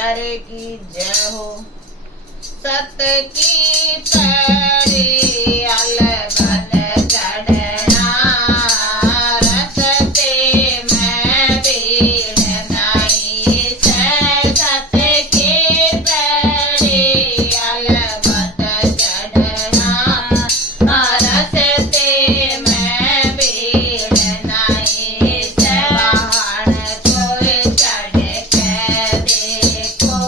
प्यारे की जय हो। सत की पड़ी अलबन चढ़ना रस्ते में भीड़ नहीं से। सत की पड़ी अलबन चढ़ना रस्ते में भीड़ नहीं से। पहाड़ कोई चढ़ के देखो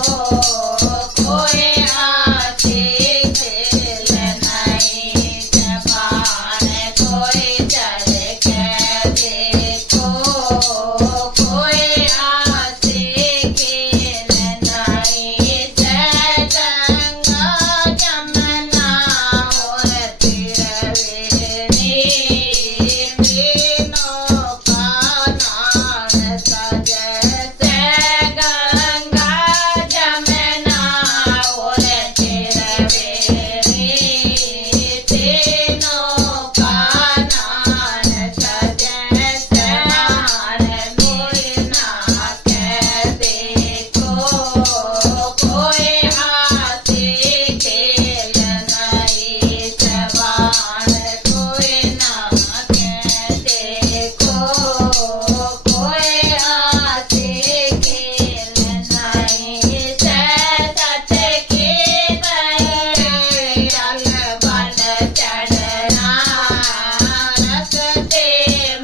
कोई हाथी खेल नहीं से। पहाड़ कोई चढ़ के देखो कोई हाथी खेल नहीं से। गंगा जमुना और त्रिवेणी तीनों का नाम सजैसे। गंगा जमुना और त्रिवेणी तीनों का नाम सजैसे। हार मुड़ना के देखो कोई हाथी खेल नहीं से। बाण कोई ना के देखो कोई हाथी खेल नहीं से। सत की पड़ी अलबन चढ़ना रस्ते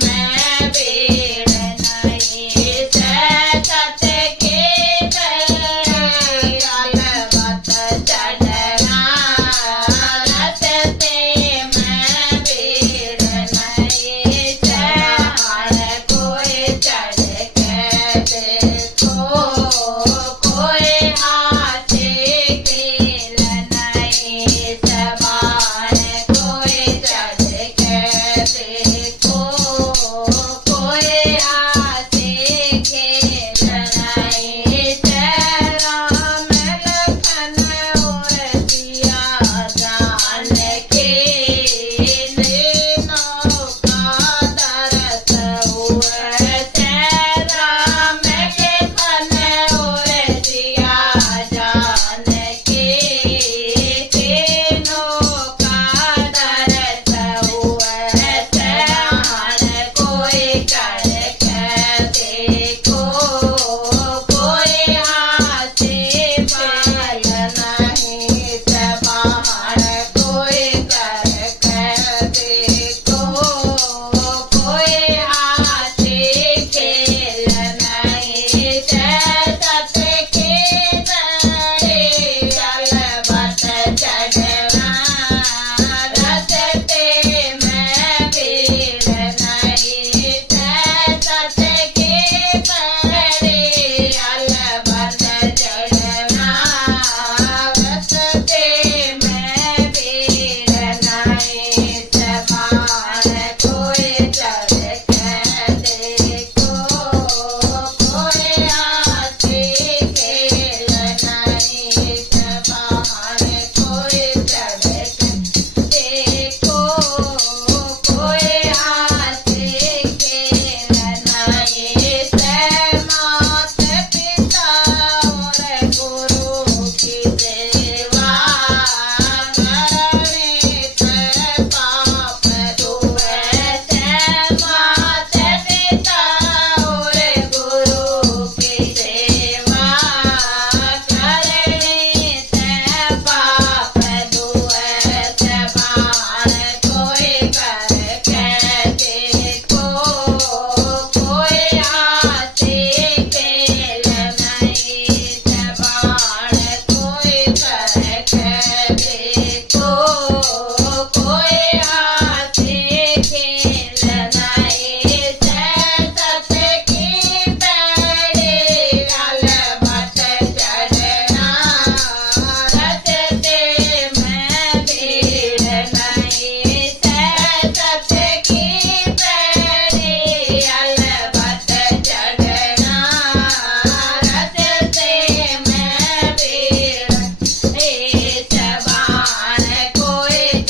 में भीड़ नहीं से। सत की पड़ी अलबन चढ़ना रस्ते में भीड़ नहीं से। हार कोई चढ़ के देखो कोई हाथी खेल नहीं से। बाण कोई चढ़ के देखो कोई हाथी खेल नहीं से। राम लखन और सिया जान के तीनों का दर्द हुए से। राम लखन और सिया जान के तीनों का दर्द हुए से। हार कोई चढ़ के देखो कोई हाथी पाल नहीं से। पहाड़ कोई चढ़ के देखो कोई हाथी खेल नहीं से। सत की पड़ी अलबन चढ़ना रस्ते में भीड़ नहीं से। सत की पड़ी अलबन चढ़ना रस्ते में भीड़ नहीं से। बाण कोई चढ़ के देखो कोई हाथी खेल नहीं से। बाण कोई चढ़ के देखो कोई हाथी खेल नहीं से। मात पिता और गुरु की सेवा करने से पाप धुए से। मात पिता और गुरु की सेवा करने से पाप धुए से। बाण कोई करके देखो कोई हाथी खेल नहीं से। बाण कोई करके देखो कोई हाथी खेल नहीं से। सत की पड़ी अलबन चढ़ना रस्ते में भीड़ नहीं से। सत की पड़ी अलबन चढ़ना रस्ते में भीड़ नहीं से। बाण कोई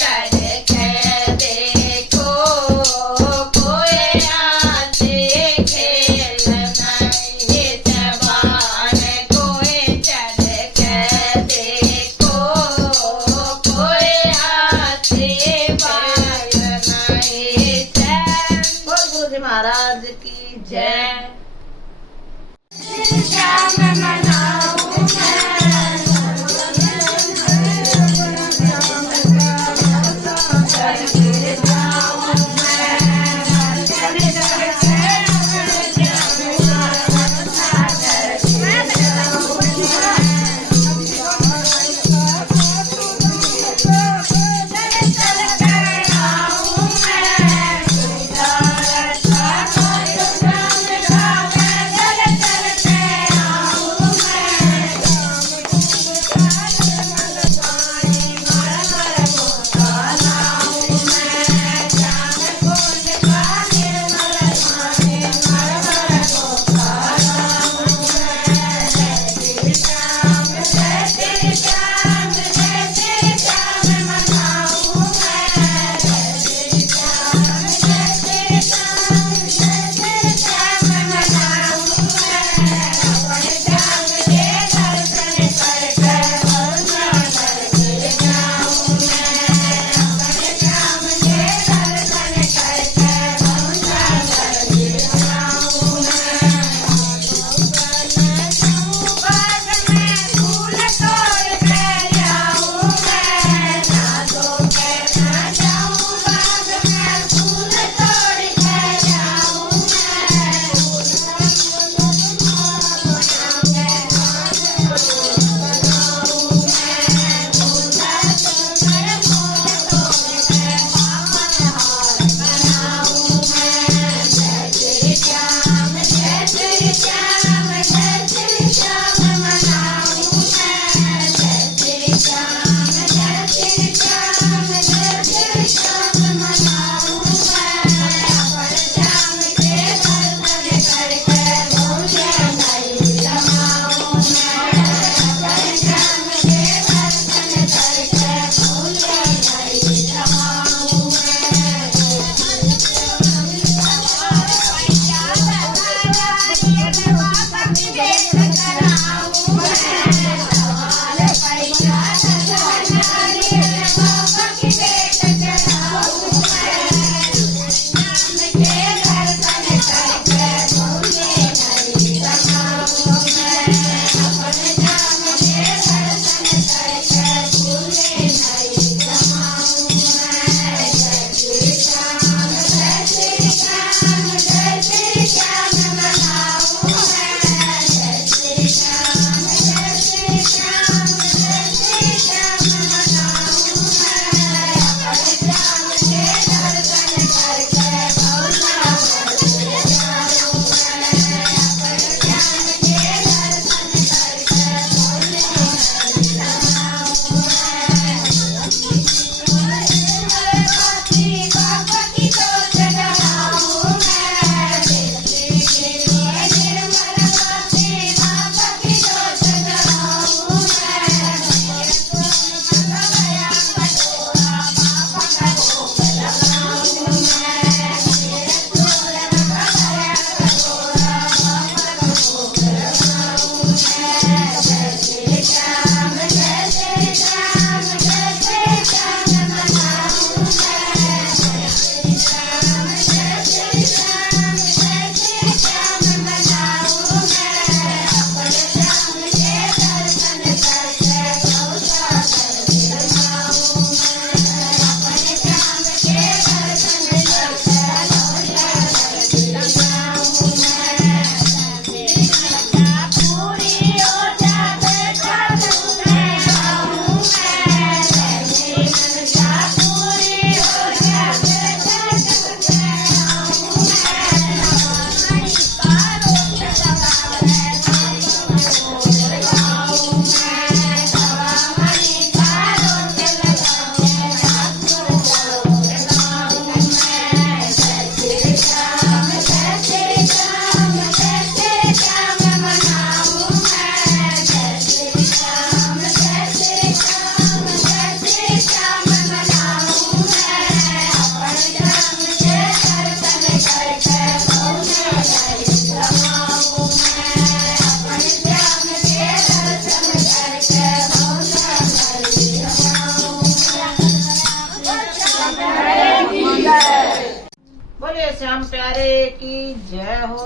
श्याम प्यारे की जय हो।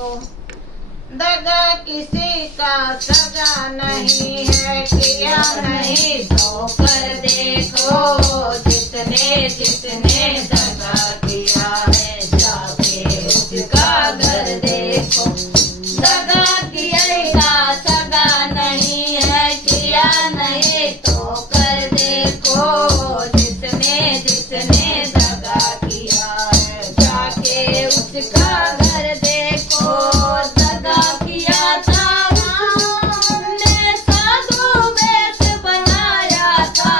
दगा किसी का सगा नहीं है, किया नहीं तो कर देखो। जिसने जिसने दगा किया है, जाके उसका घर देखो। दगा किया का सगा नहीं है, किया नहीं तो कर देखो। जिसने जिसने दगा किया है, जाके उसका घर देखो। दगा किया था उसने, साधु वेश बनाया था,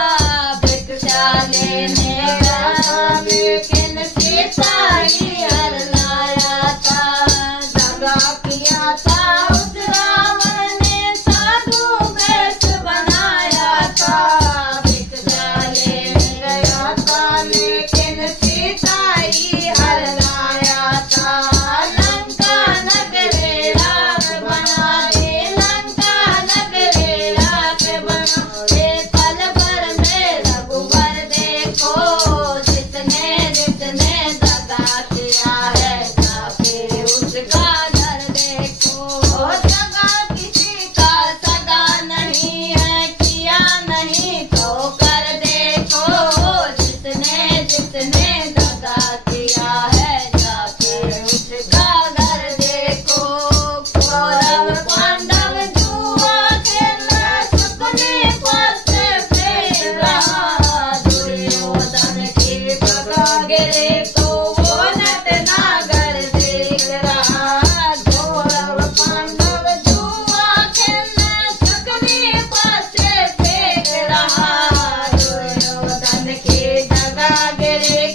भिक्षा लेने गया लेकिन सीता ही हर लाया था। दगा किया था उस रावण ने, साधु वेश बनाया था, भिक्षा लेने गया था लेकिन सीता ही हर लाया था। लंका नगरे राख बना दे, लंका नगरे राख बना दे, पल भर में रघुवर देखो। जिसने जिसने दगा किया है, जाके उसका घर देखो। दगा किसी का सगा नहीं है, किया नहीं तो कर देखो। जिसने जिसने दगा किया है, जाके उसका घर देखो। कौरव पांडव जुआ खेला, सपने पर से फेर रहा, दुर्योधन की बगा गिरे तो वो नट नागर देख रहा। कौरव पांडव जुआ खेला, सपने पर से फेर रहा, दुर्योधन की बगा गिरे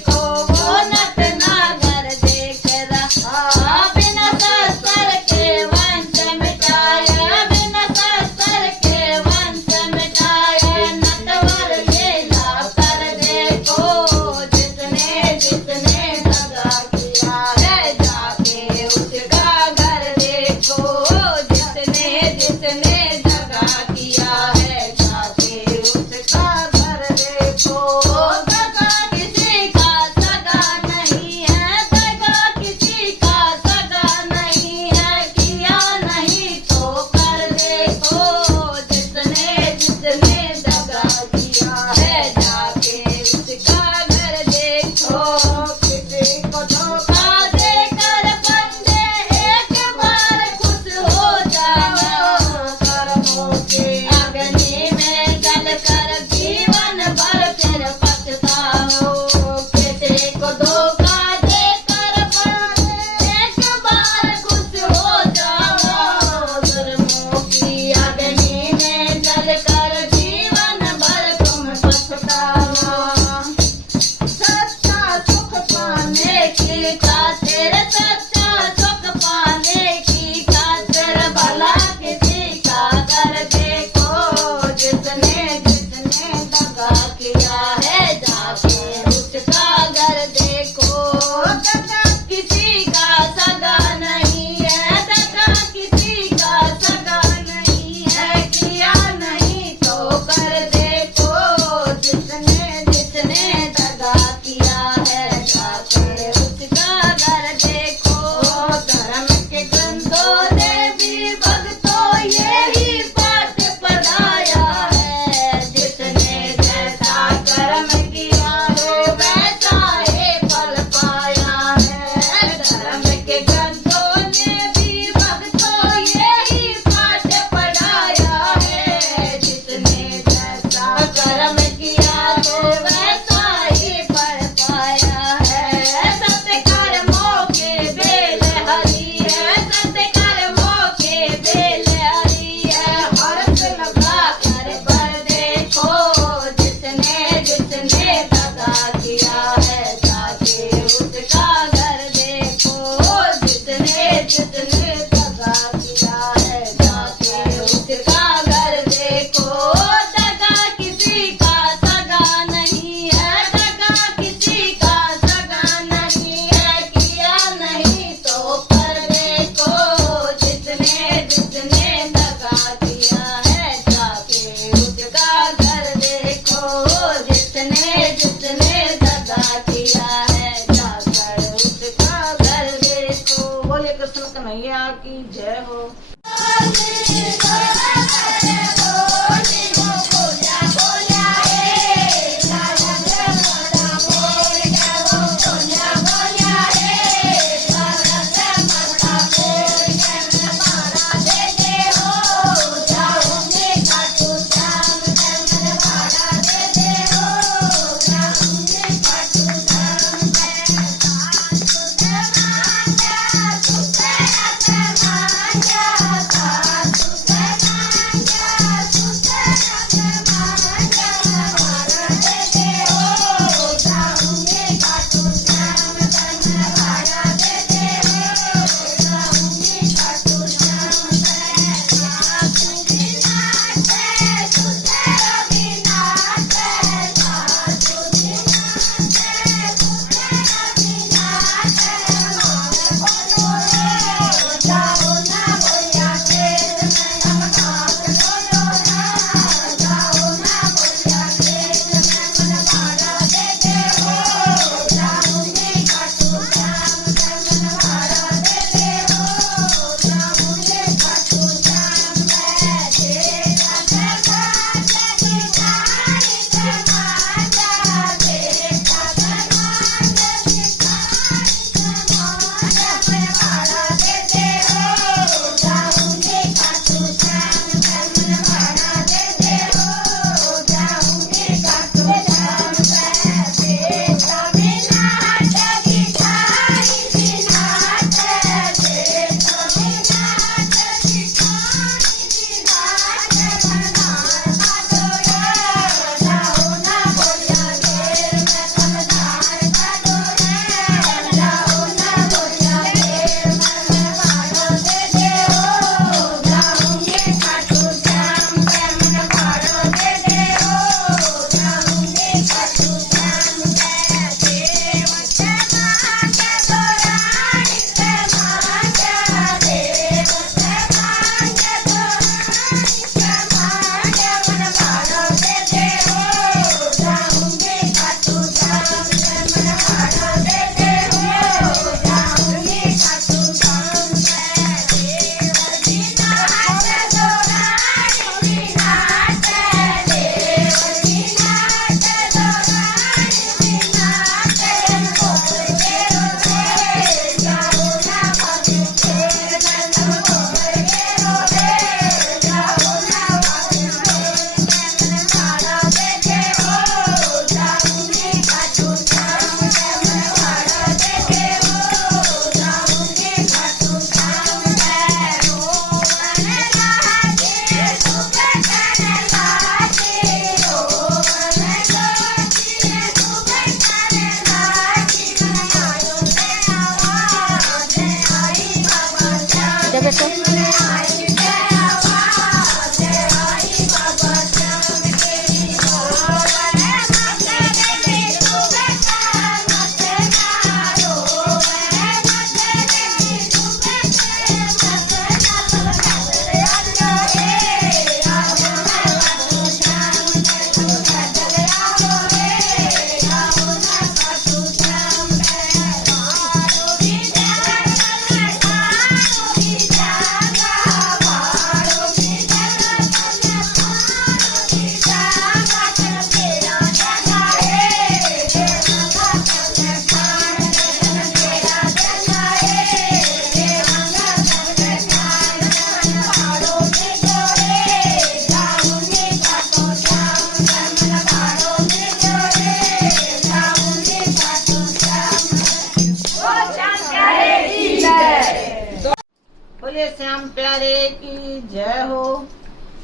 प्यारे की जय हो।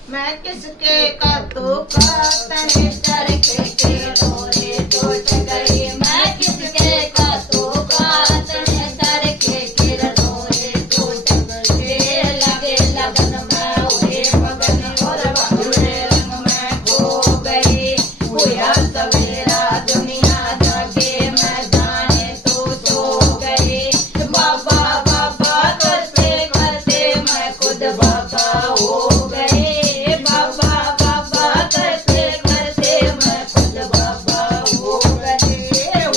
मैं किसके का तो का तने चरखे के डोरे टूट गई। मैं किसके का तो का तने चरखे के डोरे टूट गई। लगे लगन में हुए मगन और बाबुरे रंग में खो गई। हुआ सवेरा दुनिया जागे मैं जाने तो सो गई। बाबा बाबा करते करते मैं खुद बाबा हो गई। बाबा बाबा करते करते मैं खुद बाबा हो गई।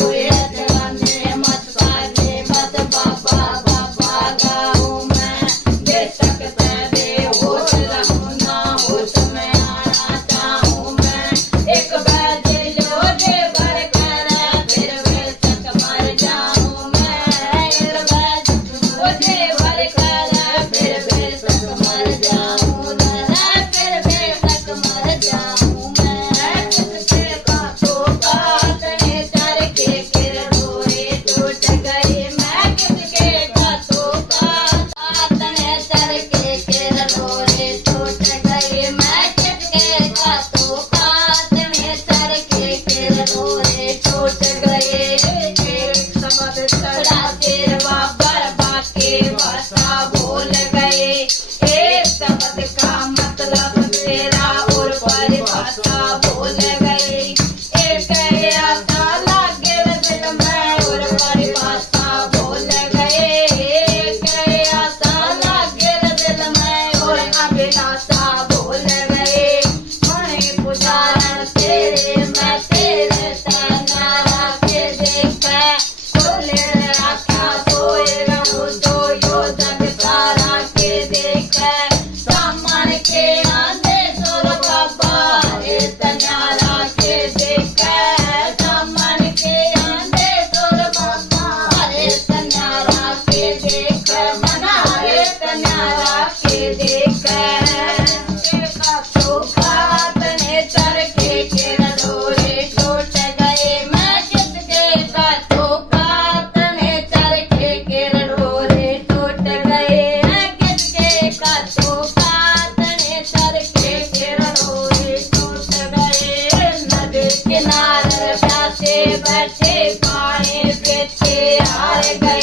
हुए दीवाने मत पाले मत बाबा बाबा गाऊं मैं। बेशक पैदे होश रहूं ना होश में आना चाहूं मैं। एक बजे लो दे भर कर फिर बेशक मर जाऊं मैं। एक बजे लो दे भर कर फिर बेशक मर जाऊं मैं। फिर बेशक मर जाऊं मैं। किसके का तो का तने चरखे के डोरे टूट गई। मैं किसके का तो का तने चरखे के डोरे टूट गई। मैं किसके का तो का तने चरखे के डोरे टूट गए। एक शब्द चढ़ा तेरे बाबर बाके भाषा भूल गए। एक शब्द का मतलब तेरा और परिभाषा भूल गई। एक आशा लागे दिल में और परिभाषा भूल गए। एक आशा लागे दिल में और अभिलाषा भूल गए। मैं पुजारन तेरे मैं तेरे तनारा के देख खोले आँखा सोए रहूं तो यो जग सारा के देख। सामान के आंधे सोर बाबा रे तनारा के देख। सामान के आंधे सोर बाबा रे तनारा के देख। मना रे तनारा के देख। का तो का तने चरखे के डोरे टूट गए। मैं किसके का तो का तने चरखे के डोरे टूट गए। मैं किसके का तो का तने चरखे के डोरे टूट गए। नदी किनारे प्यासे बैठे पानी पीछे हार गए।